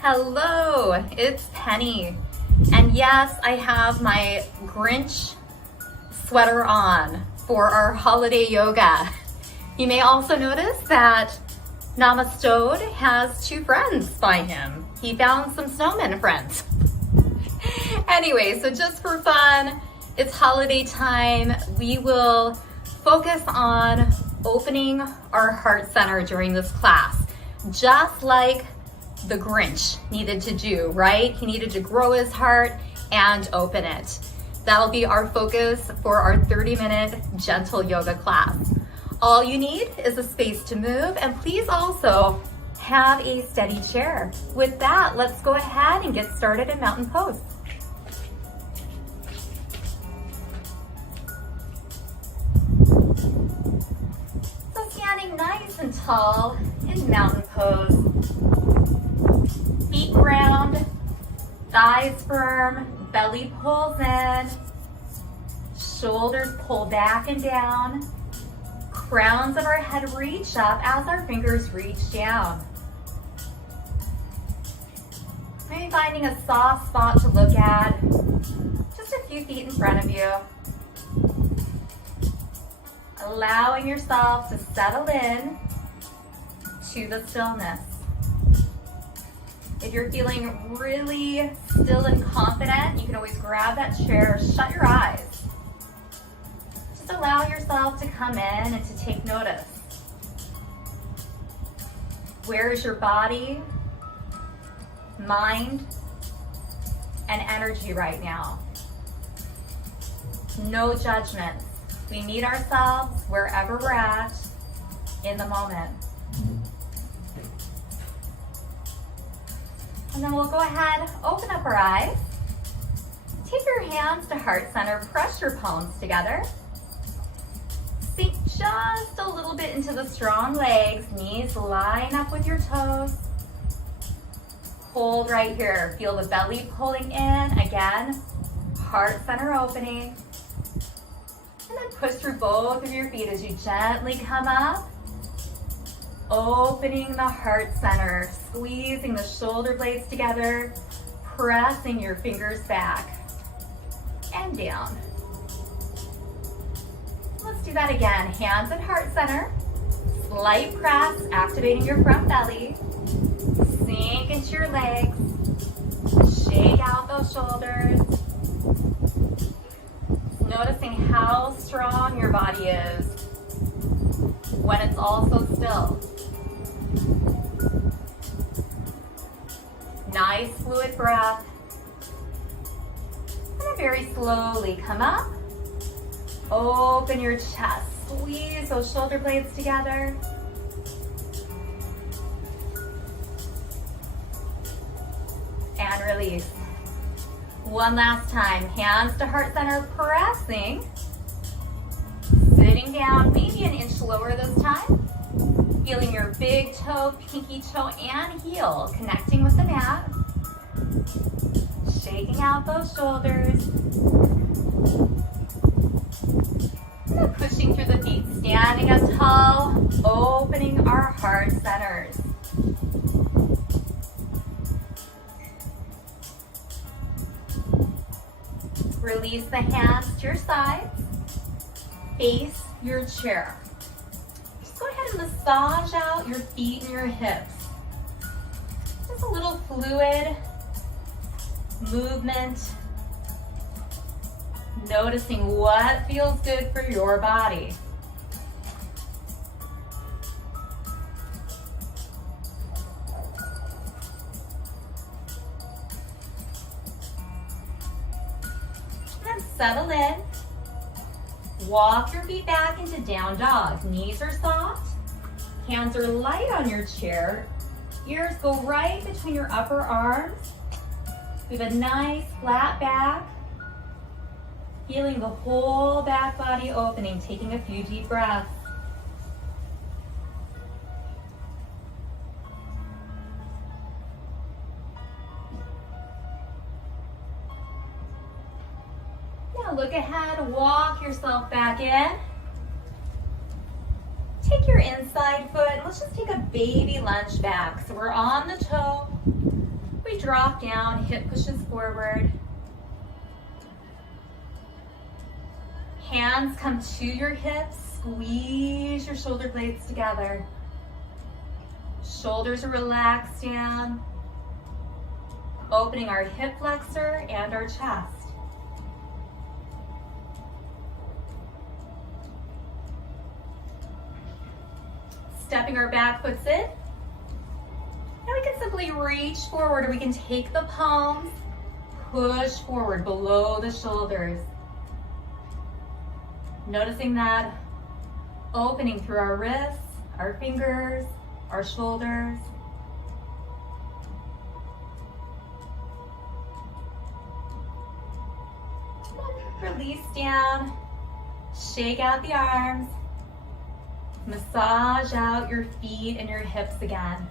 Hello, it's Penny. And yes, I have my Grinch sweater on for our holiday yoga. You may also notice that Namaste has two friends by him. He found some snowman friends. Anyway, so just for fun, it's holiday time. We will focus on opening our heart center during this class, just like the Grinch needed to do, right? He needed to grow his heart and open it. That'll be our focus for our 30-minute gentle yoga class. All you need is a space to move, and please also have a steady chair. With that, let's go ahead and get started in mountain pose. So standing nice and tall in mountain pose. Feet round, thighs firm, belly pulls in, shoulders pull back and down, crowns of our head reach up as our fingers reach down. Maybe finding a soft spot to look at, just a few feet in front of you. Allowing yourself to settle in to the stillness. If you're feeling really still and confident, you can always grab that chair, shut your eyes. Just allow yourself to come in and to take notice. Where is your body, mind, and energy right now? No judgments. We meet ourselves wherever we're at in the moment. And then we'll go ahead, open up our eyes. Take your hands to heart center, press your palms together. Sink just a little bit into the strong legs, knees line up with your toes. Hold right here, feel the belly pulling in, again, heart center opening. And then push through both of your feet as you gently come up. Opening the heart center, squeezing the shoulder blades together, pressing your fingers back and down. Let's do that again. Hands at heart center, slight press, activating your front belly. Sink into your legs, shake out those shoulders. Noticing how strong your body is when it's also still. Nice fluid breath. And then very slowly come up. Open your chest. Squeeze those shoulder blades together. And release. One last time. Hands to heart center, pressing. Sitting down, maybe an inch lower this time. Feeling your big toe, pinky toe, and heel connecting with the mat. Shaking out those shoulders. And then pushing through the feet, standing up tall, opening our heart centers. Release the hands to your sides. Face your chair. Just go ahead and massage out your feet and your hips. Just a little fluid movement. Noticing what feels good for your body. And settle in. Walk your feet back into down dog. Knees are soft. Hands are light on your chair. Ears go right between your upper arms. We have a nice flat back. Feeling the whole back body opening, taking a few deep breaths. Now look ahead, walk yourself back in. Take your inside foot, let's just take a baby lunge back. So we're on the toe, we drop down, hip pushes forward. Hands come to your hips, squeeze your shoulder blades together. Shoulders are relaxed down, opening our hip flexor and our chest. Stepping our back foot's in. Now we can simply reach forward, or we can take the palms, push forward below the shoulders. Noticing that opening through our wrists, our fingers, our shoulders. Release down, shake out the arms, massage out your feet and your hips again.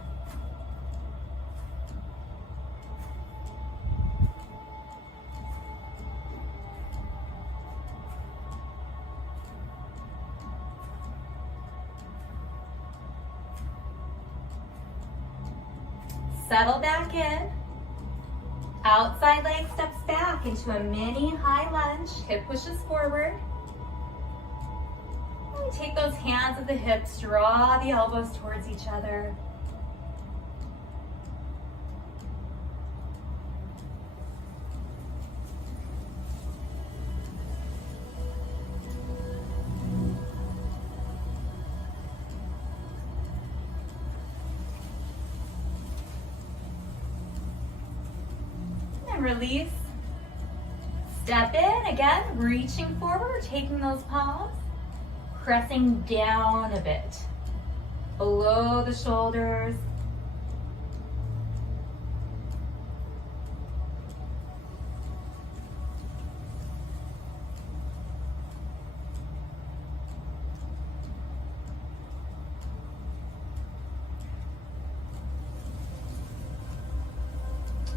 Settle back in. Outside leg steps back into a mini high lunge. Hip pushes forward. And take those hands at the hips, draw the elbows towards each other. Release. Step in again, reaching forward, taking those palms, pressing down a bit, below the shoulders.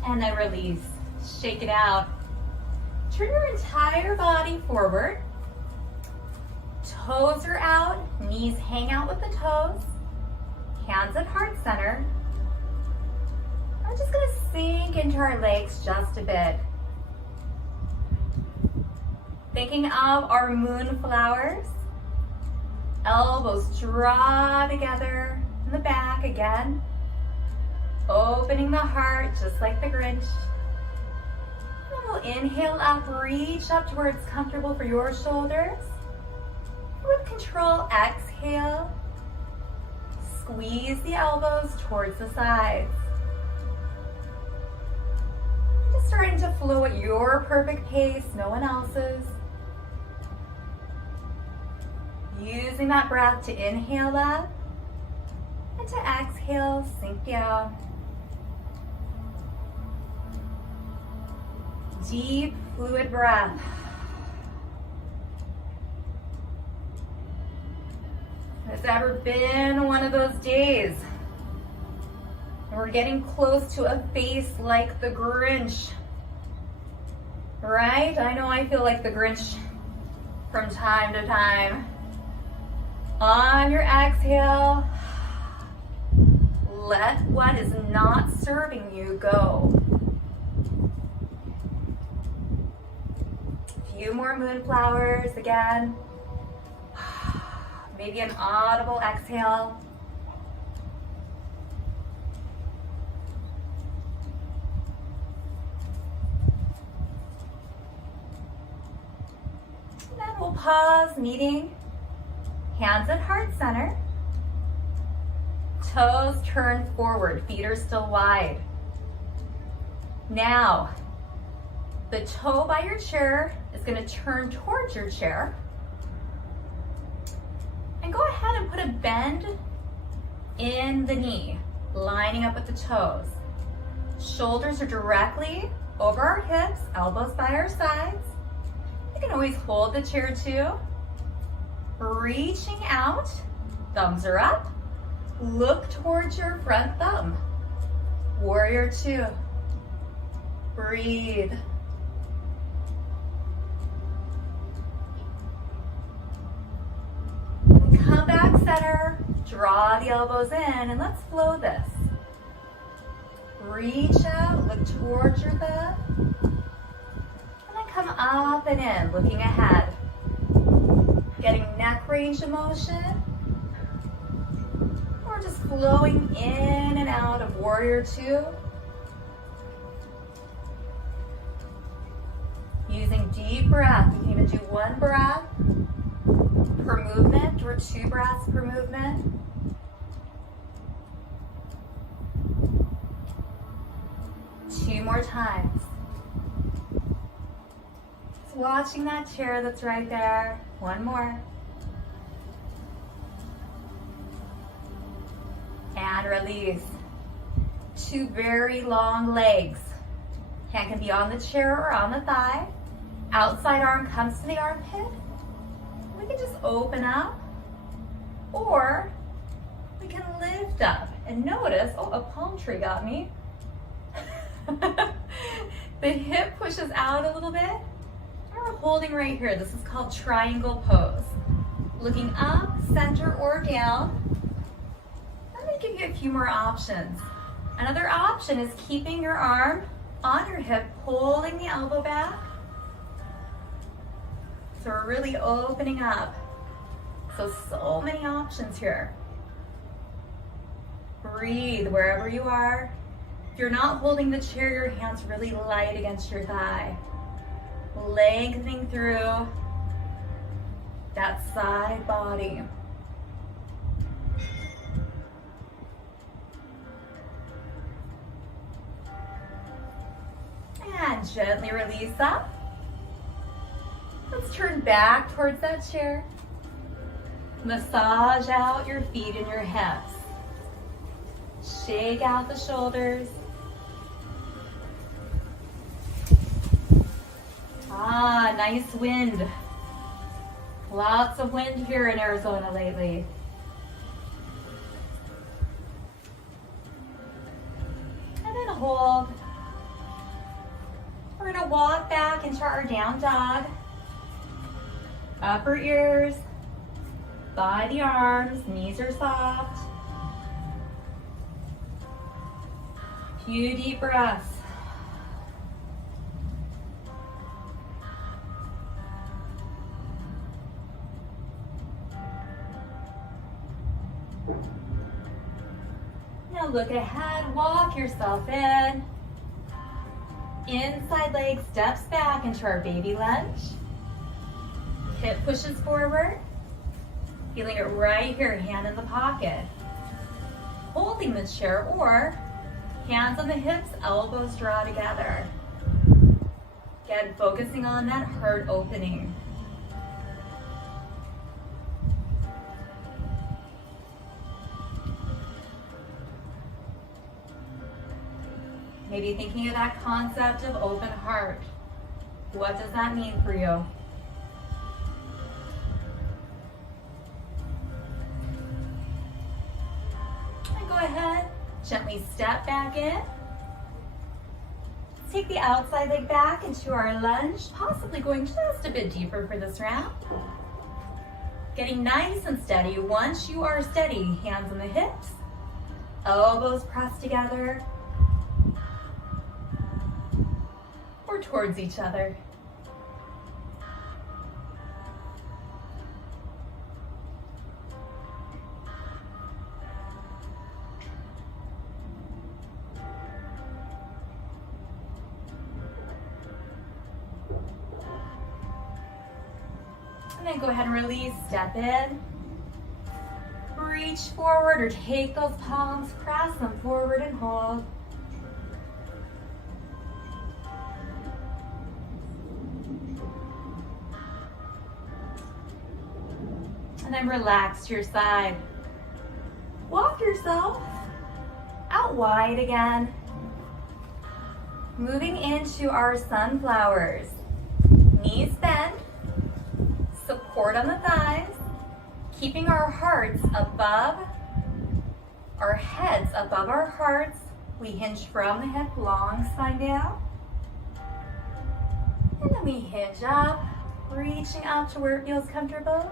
And then release. Shake it out. Turn your entire body forward. Toes are out, knees hang out with the toes. Hands at heart center. I'm just gonna sink into our legs just a bit. Thinking of our moonflowers. Elbows draw together in the back again. Opening the heart just like the Grinch. We'll inhale up, reach up to where it's comfortable for your shoulders. With control, exhale. Squeeze the elbows towards the sides. Just starting to flow at your perfect pace, no one else's. Using that breath to inhale up and to exhale, sink down. Deep, fluid breath. Has ever been one of those days when we're getting close to a face like the Grinch? Right? I know I feel like the Grinch from time to time. On your exhale, let what is not serving you go. Few more moonflowers again. Maybe an audible exhale. And then we'll pause, meeting. Hands at heart center. Toes turn forward, feet are still wide. Now, the toe by your chair is going to turn towards your chair. And go ahead and put a bend in the knee, lining up with the toes. Shoulders are directly over our hips, elbows by our sides. You can always hold the chair too. Reaching out, thumbs are up. Look towards your front thumb. Warrior two. Breathe. Come back center, draw the elbows in, and let's flow this. Reach out, look towards your thumb. And then come up and in, looking ahead. Getting neck range of motion. Or just flowing in and out of warrior two. Using deep breath. You can even do one breath per movement or 2 breaths per movement. Two more times. Just watching that chair that's right there. One more. And release. 2 very long legs. Hand can be on the chair or on the thigh. Outside arm comes to the armpit. We can just open up, or we can lift up and notice, oh, a palm tree got me. The hip pushes out a little bit, and we're holding right here. This is called triangle pose. Looking up, center, or down. I'm going to give you a few more options. Another option is keeping your arm on your hip, pulling the elbow back. So we're really opening up. So many options here. Breathe wherever you are. If you're not holding the chair, your hands really light against your thigh. Lengthening through that side body. And gently release up. Let's turn back towards that chair. Massage out your feet and your hips. Shake out the shoulders. Ah, nice wind. Lots of wind here in Arizona lately. And then hold. We're gonna walk back into our down dog. Upper ears, by the arms, knees are soft. Few deep breaths. Now look ahead, walk yourself in. Inside leg steps back into our baby lunge. Hip pushes forward. Feeling it right here, hand in the pocket. Holding the chair or hands on the hips, elbows draw together. Again, focusing on that heart opening. Maybe thinking of that concept of open heart. What does that mean for you? And go ahead, gently step back in. Take the outside leg back into our lunge, possibly going just a bit deeper for this round. Getting nice and steady. Once you are steady, hands on the hips, elbows pressed together, or towards each other. And then go ahead and release, step in. Reach forward or take those palms, press them forward and hold. And then relax to your side. Walk yourself out wide again. Moving into our sunflowers. Knees bent, support on the thighs, keeping our hearts above, our heads above our hearts. We hinge from the hip, long spine down. And then we hinge up, reaching up to where it feels comfortable.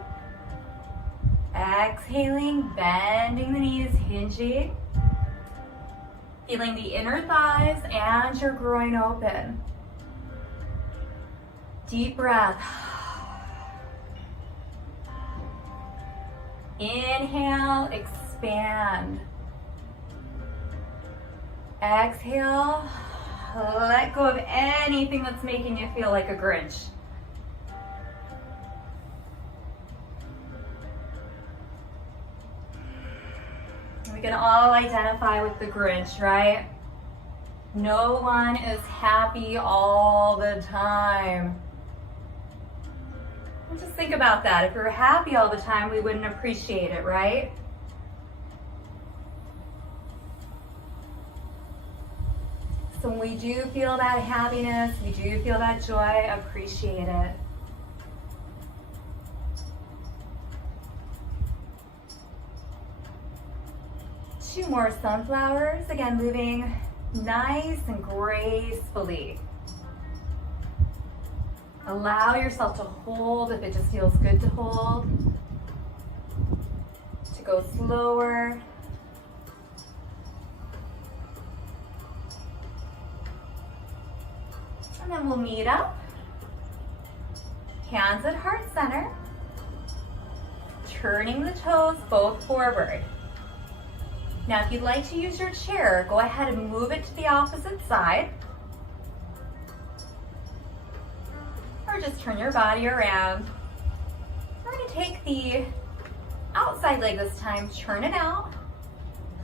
Exhaling, bending the knees, hinging. Feeling the inner thighs and your groin open. Deep breath. Inhale, expand. Exhale, let go of anything that's making you feel like a Grinch. We can all identify with the Grinch, right? No one is happy all the time. And just think about that. If we were happy all the time, we wouldn't appreciate it, right? So when we do feel that happiness, we do feel that joy, appreciate it. Two more sunflowers, again moving nice and gracefully. Allow yourself to hold if it just feels good to hold. To go slower. And then we'll meet up. Hands at heart center. Turning the toes both forward. Now if you'd like to use your chair, go ahead and move it to the opposite side. Or just turn your body around. We're going to take the outside leg this time, turn it out.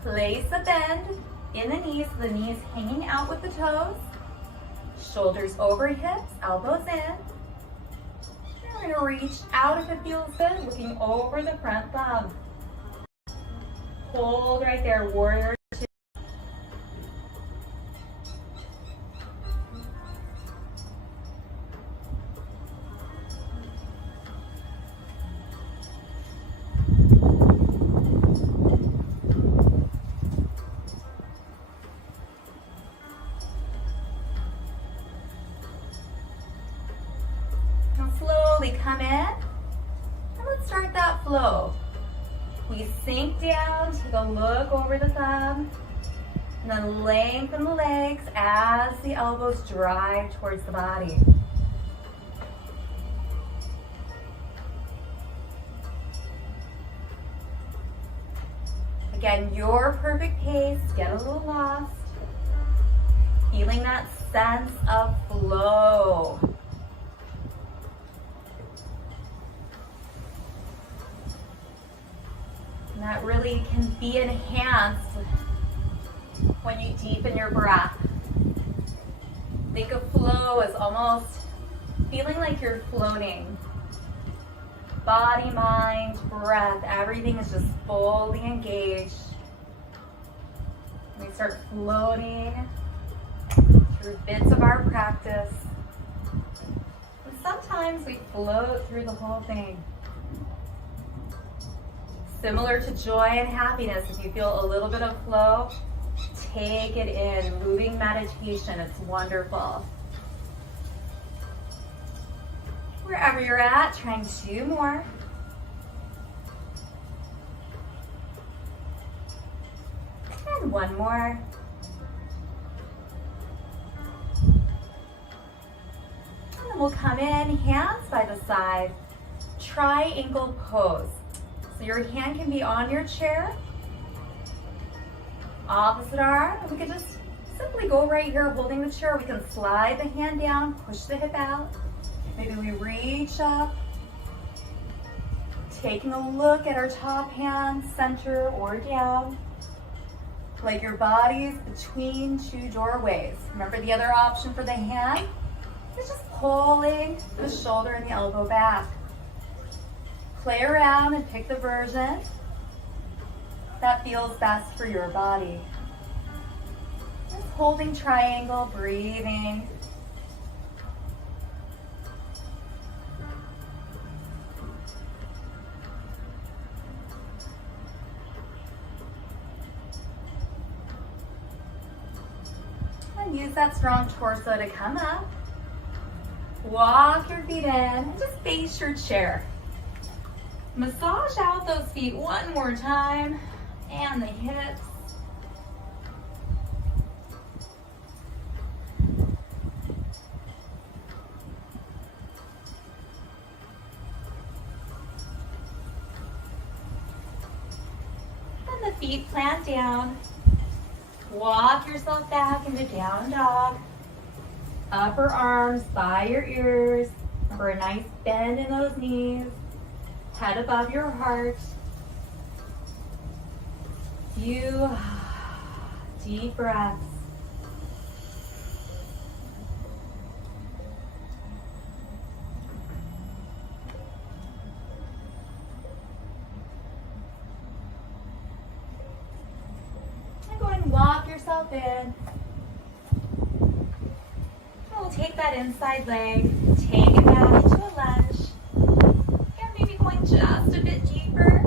Place a bend in the knees, the knees hanging out with the toes. Shoulders over hips, elbows in. We're going to reach out if it feels good, looking over the front thumb. Hold right there, warrior two. Now slowly come in, and let's start that flow. We sink down, take a look over the thumb, and then lengthen the legs as the elbows drive towards the body. Again, your perfect pace, get a little lost. Feeling that sense of flow. And that really can be enhanced when you deepen your breath. Think of flow as almost feeling like you're floating. Body, mind, breath, everything is just fully engaged. We start floating through bits of our practice. And sometimes we float through the whole thing. Similar to joy and happiness, if you feel a little bit of flow, take it in. Moving meditation, it's wonderful. Wherever you're at, trying two more. And one more. And then we'll come in, hands by the side, triangle pose. So your hand can be on your chair, opposite arm. We can just simply go right here holding the chair. We can slide the hand down, push the hip out. Maybe we reach up, taking a look at our top hand, center or down. Like your body's between two doorways. Remember the other option for the hand is just pulling the shoulder and the elbow back. Play around and pick the version that feels best for your body. Just holding triangle, breathing. And use that strong torso to come up. Walk your feet in and just face your chair. Massage out those feet one more time, and the hips. feet plant down. Walk yourself back into down dog. Upper arms by your ears for a nice bend in those knees. Head above your heart. Few deep breaths. And go ahead and walk yourself in. We'll take that inside leg, take it back into a lunge. And maybe going just a bit deeper.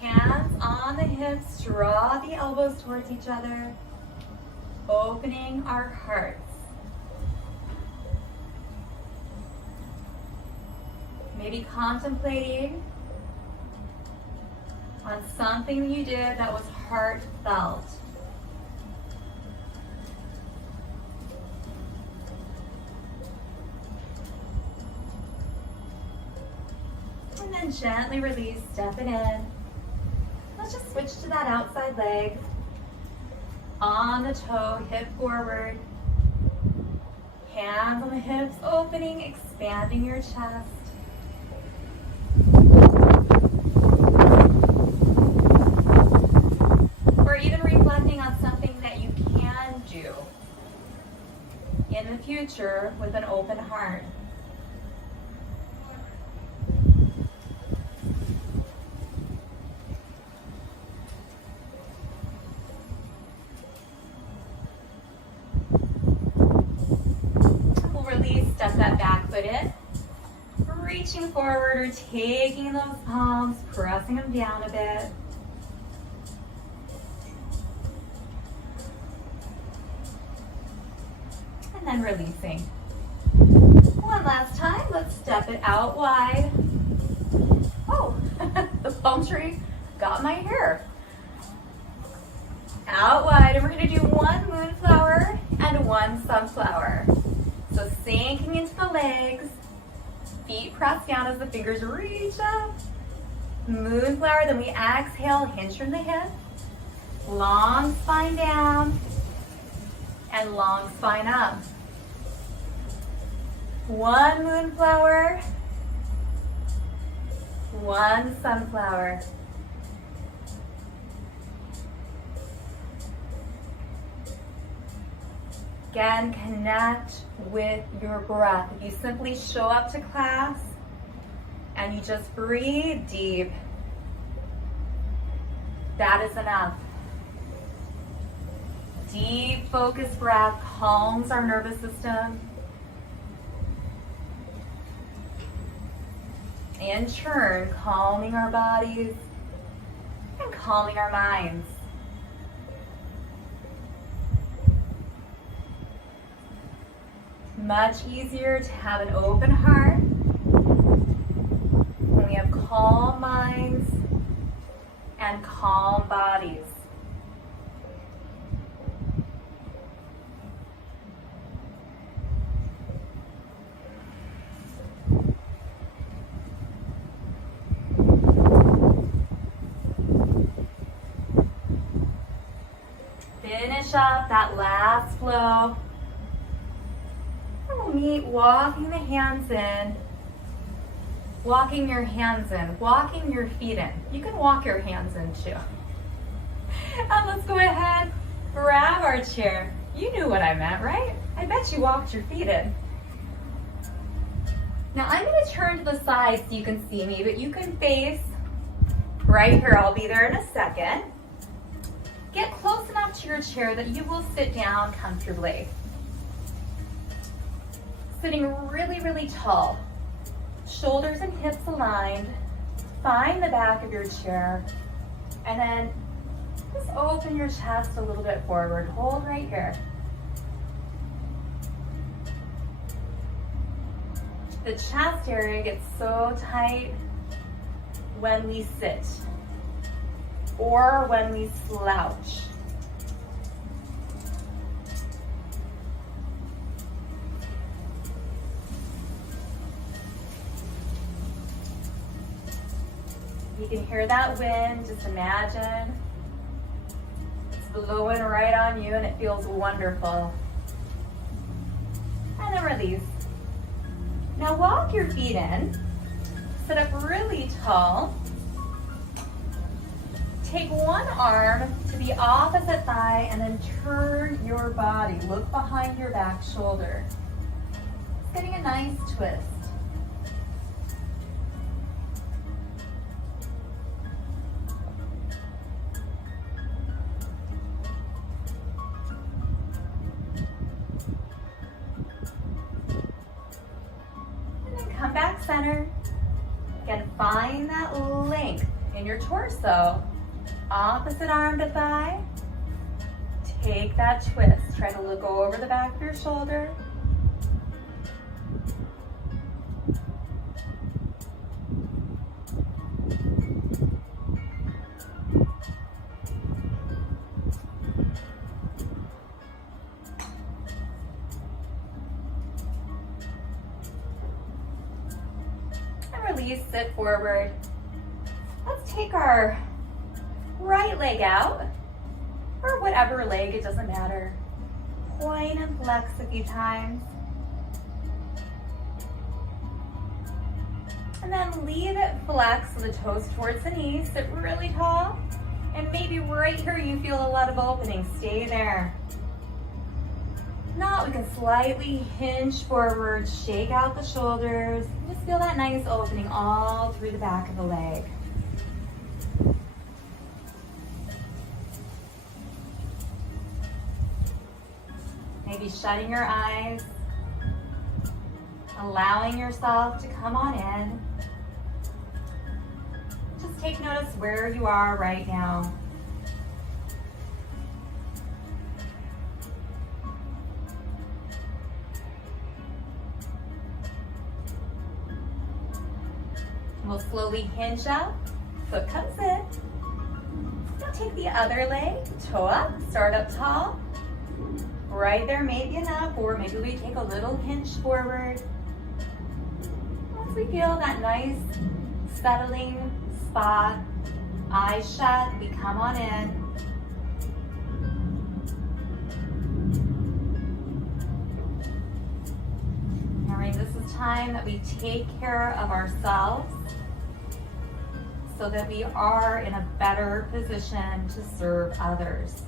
Hands on the hips, draw the elbows towards each other, opening our hearts. Maybe contemplating on something you did that was heartfelt. And then gently release, step it in. Let's just switch to that outside leg. On the toe, hip forward. Hands on the hips, opening, expanding your chest. Or even reflecting on something that you can do in the future with an open heart. Step that back foot in, reaching forward or taking those palms, pressing them down a bit. And then releasing. One last time, let's step it out wide. Oh, the palm tree got my hair. Out wide, and we're gonna do one moonflower and one sunflower. So sinking into the legs, feet press down as the fingers reach up. Moonflower, then we exhale, hinge from the hip. Long spine down and long spine up. One moonflower, one sunflower. Again, connect with your breath. If you simply show up to class and you just breathe deep, that is enough. Deep, focused breath calms our nervous system. In turn, calming our bodies and calming our minds. Much easier to have an open heart when we have calm minds and calm bodies. Finish up that last flow. We'll meet walking the hands in, walking your hands in, walking your feet in. You can walk your hands in too. And let's go ahead, grab our chair. You knew what I meant, right? I bet you walked your feet in. Now I'm going to turn to the side so you can see me, but you can face right here. I'll be there in a second. Get close enough to your chair that you will sit down comfortably. Sitting really, really tall. Shoulders and hips aligned. Find the back of your chair. And then just open your chest a little bit forward. Hold right here. The chest area gets so tight when we sit or when we slouch. you can hear that wind, just imagine it's blowing right on you and it feels wonderful. And then release. Now walk your feet in, sit up really tall. Take one arm to the opposite thigh and then turn your body. Look behind your back shoulder. Getting a nice twist. And then come back center. Again, find that length in your torso. Opposite arm to thigh. Take that twist. Try to look over the back of your shoulder. And release, sit forward. Let's take our right leg out, or whatever leg, it doesn't matter. Point and flex a few times. And then leave it flex with the toes towards the knees, sit really tall. And maybe right here you feel a lot of opening, stay there. Now we can slightly hinge forward, shake out the shoulders. Just feel that nice opening all through the back of the leg. Maybe shutting your eyes, allowing yourself to come on in. Just take notice where you are right now. We'll slowly hinge up, foot comes in. Now take the other leg, toe up, start up tall. Right there may be enough, or maybe we take a little hinge forward. Once we feel that nice settling spot, eyes shut, we come on in. All right, this is time that we take care of ourselves so that we are in a better position to serve others.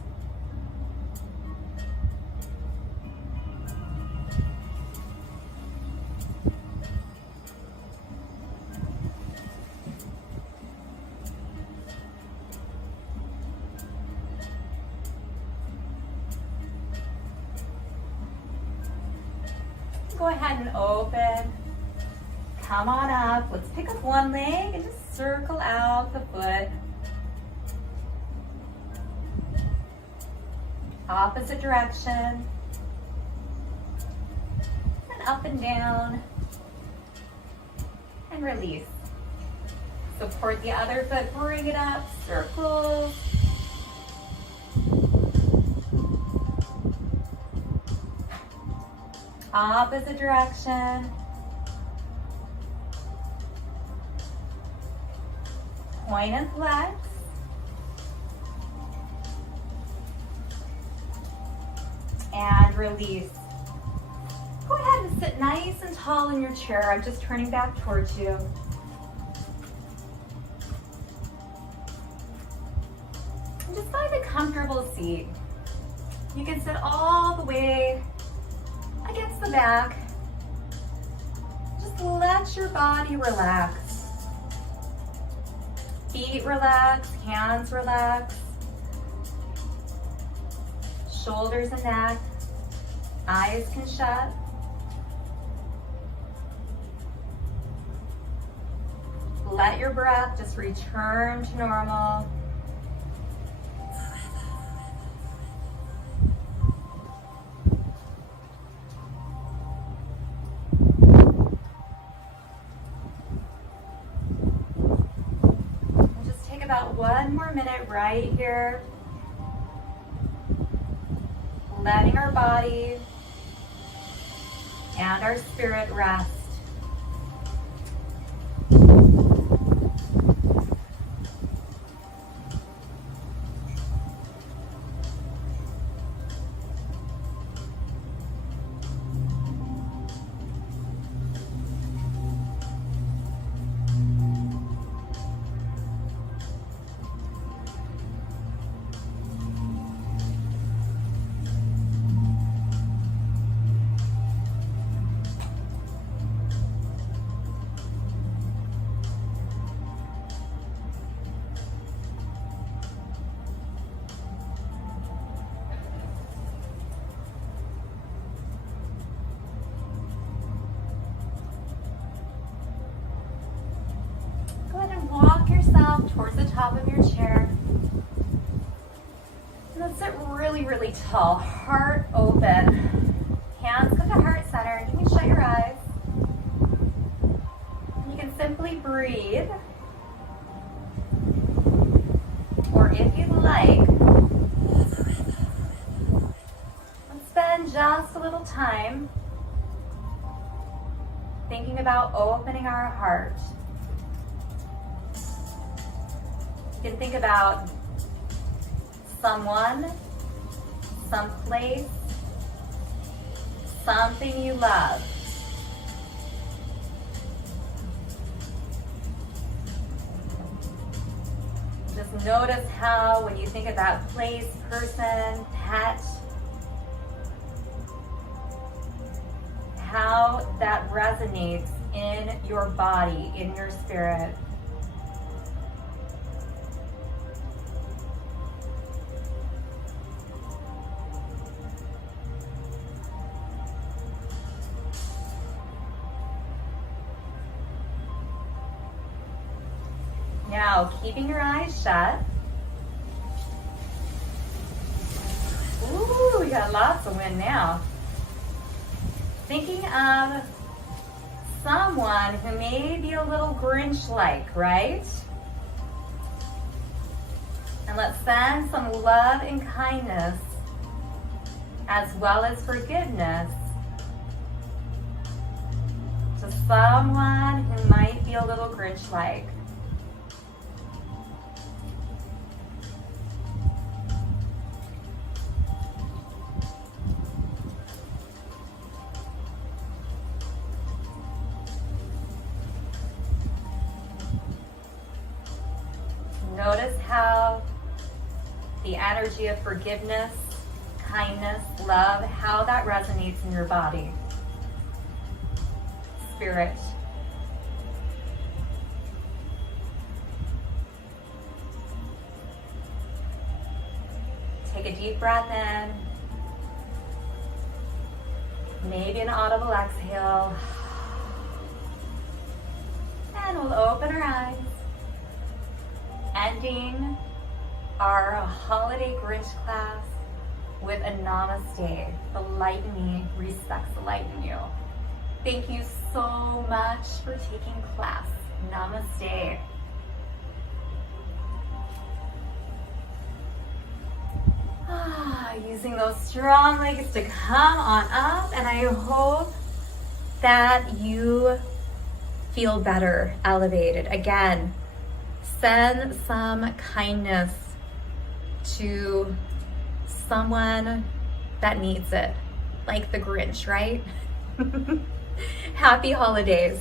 Go ahead and open. Come on up. Let's pick up one leg and just circle out the foot. Opposite direction. And up and down. And release. Support the other foot, bring it up, circles. Opposite direction. Point and flex. And release. Go ahead and sit nice and tall in your chair. I'm just turning back towards you. And just find a comfortable seat. You can sit all the way against the back. Just let your body relax. Feet relax, hands relax. Shoulders and neck. Eyes can shut. Let your breath just return to normal. About 1 more minute right here. Letting our body and our spirit rest. up towards the top of your chair. And then sit really, really tall, heart open. Hands come to heart center. You can shut your eyes. You can simply breathe. Or if you'd like, let's spend just a little time thinking about opening our heart. You can think about someone, someplace, something you love. Just notice how when you think of that place, person, pet, how that resonates in your body, in your spirit. Now, keeping your eyes shut. Ooh, we got lots of wind now. Thinking of someone who may be a little Grinch-like, right? And let's send some love and kindness as well as forgiveness to someone who might be a little Grinch-like. Notice how the energy of forgiveness, kindness, love, how that resonates in your body, spirit. Take a deep breath in, maybe an audible exhale, and we'll open our eyes. Ending our holiday Grinch class with a Namaste. The light in me respects the light in you. Thank you so much for taking class. Namaste. Using those strong legs to come on up, and I hope that you feel better, elevated. Again, send some kindness to someone that needs it, like the Grinch, right? Happy holidays.